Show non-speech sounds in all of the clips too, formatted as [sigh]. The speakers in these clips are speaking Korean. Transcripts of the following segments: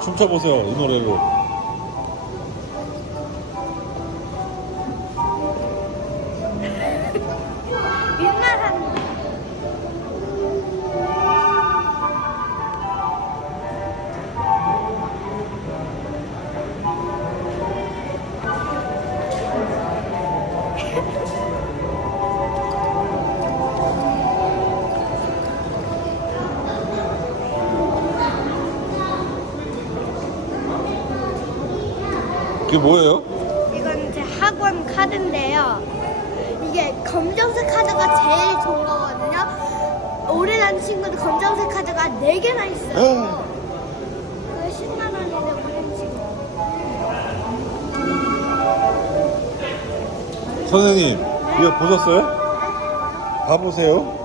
춤춰보세요 이 노래로 그게 뭐예요? 이건 제 학원 카드인데요. 이게 검정색 카드가 제일 좋은 거거든요. 오래 다닌 친구들 검정색 카드가 4개나 있어요. 그게 10만 원인데 오렌 친구. 선생님 이거 보셨어요? 봐보세요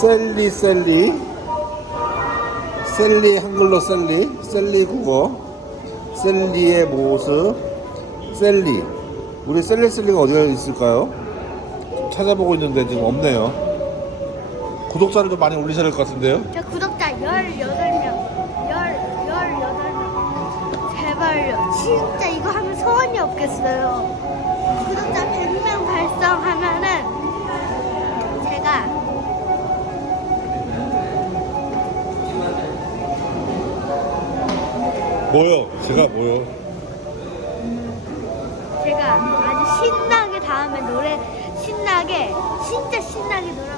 셀리 셀리 셀리 한글로 셀리 셀리 국어 셀리의 모습 셀리 우리 셀리 셀리가 어디가 있을까요? 좀 찾아보고 있는데 지금 없네요 구독자를 좀 많이 올리셔야 될 것 같은데요 저 구독자 18명. 18명. 제발요. 진짜 이거 하면 소원이 없겠어요. 뭐요? 제가 뭐요? 제가 아주 신나게 다음에 노래 신나게 진짜 신나게 노래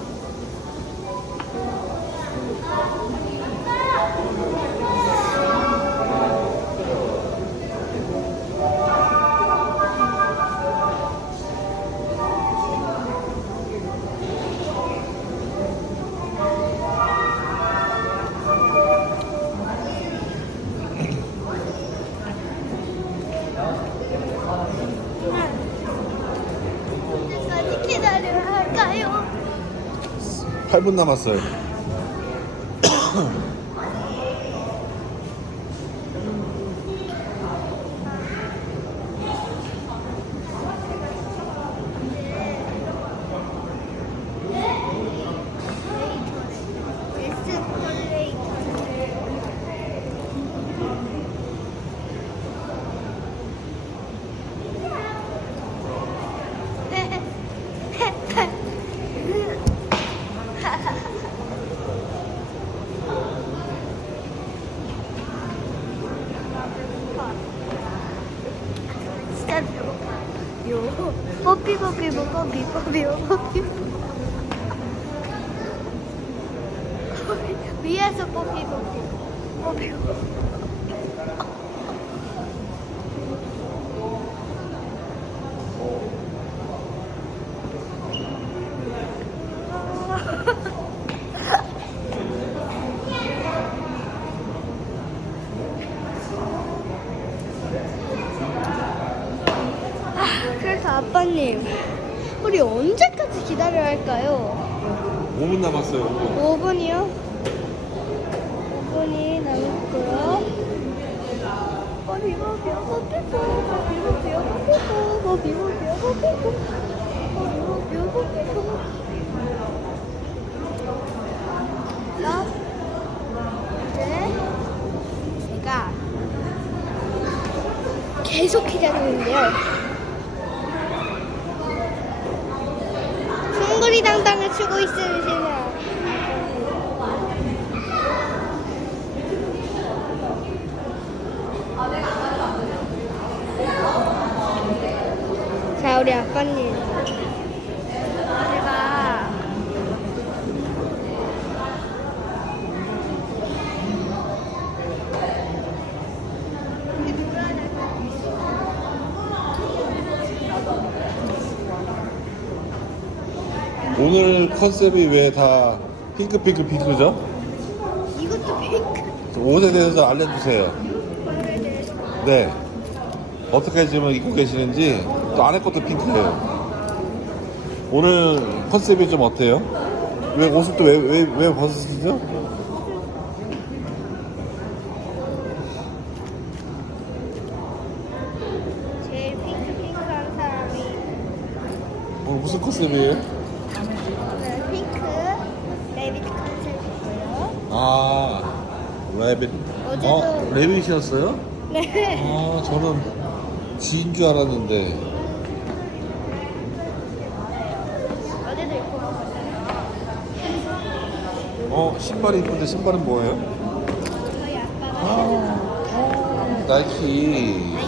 할까요? 8분 남았어요 [coughs] 진짜 배고파요. [laughs] 뽀삐 뽀삐 뽀 뽀삐 뽀삐 뽀삐 위에서 뽀삐 뽀삐. 뽀삐. 아, 그래서 아빠님 우리 언제까지 기다려야 할까요? 5분 남았어요 5분 5분이요? 5분이 남았고요. 버비버비어 버비버 버비버비어 버비버 버비버비어 버비버 버비버비어 버비버 나 이제 제가 계속 기다리고 있는데요. 숭구리 당당을 치고 있으시면 자 우리 아빠님 제가 오늘 컨셉이 왜 다 핑크핑크 핑크죠? 이것도 핑크 옷에 대해서 알려주세요 네 어떻게 지금 입고 계시는지 또 안에 것도 핑크예요 오늘 컨셉이 좀 어때요? 왜 옷을 또 왜 왜 왜 벗으시죠? 제일 핑크 핑크한 사람이 오늘 무슨 컨셉이에요? 오늘 핑크 데이비드 컨셉이고요. 아 라이빗. 어제도- 어, 레빗이었어요? 네. 아, 저는 쥐인 줄 알았는데. 어제도 입고 왔었잖아요. 어, 신발이 이쁜데 신발은 뭐예요? 저희 아빠가 아. 나이키. 나이키.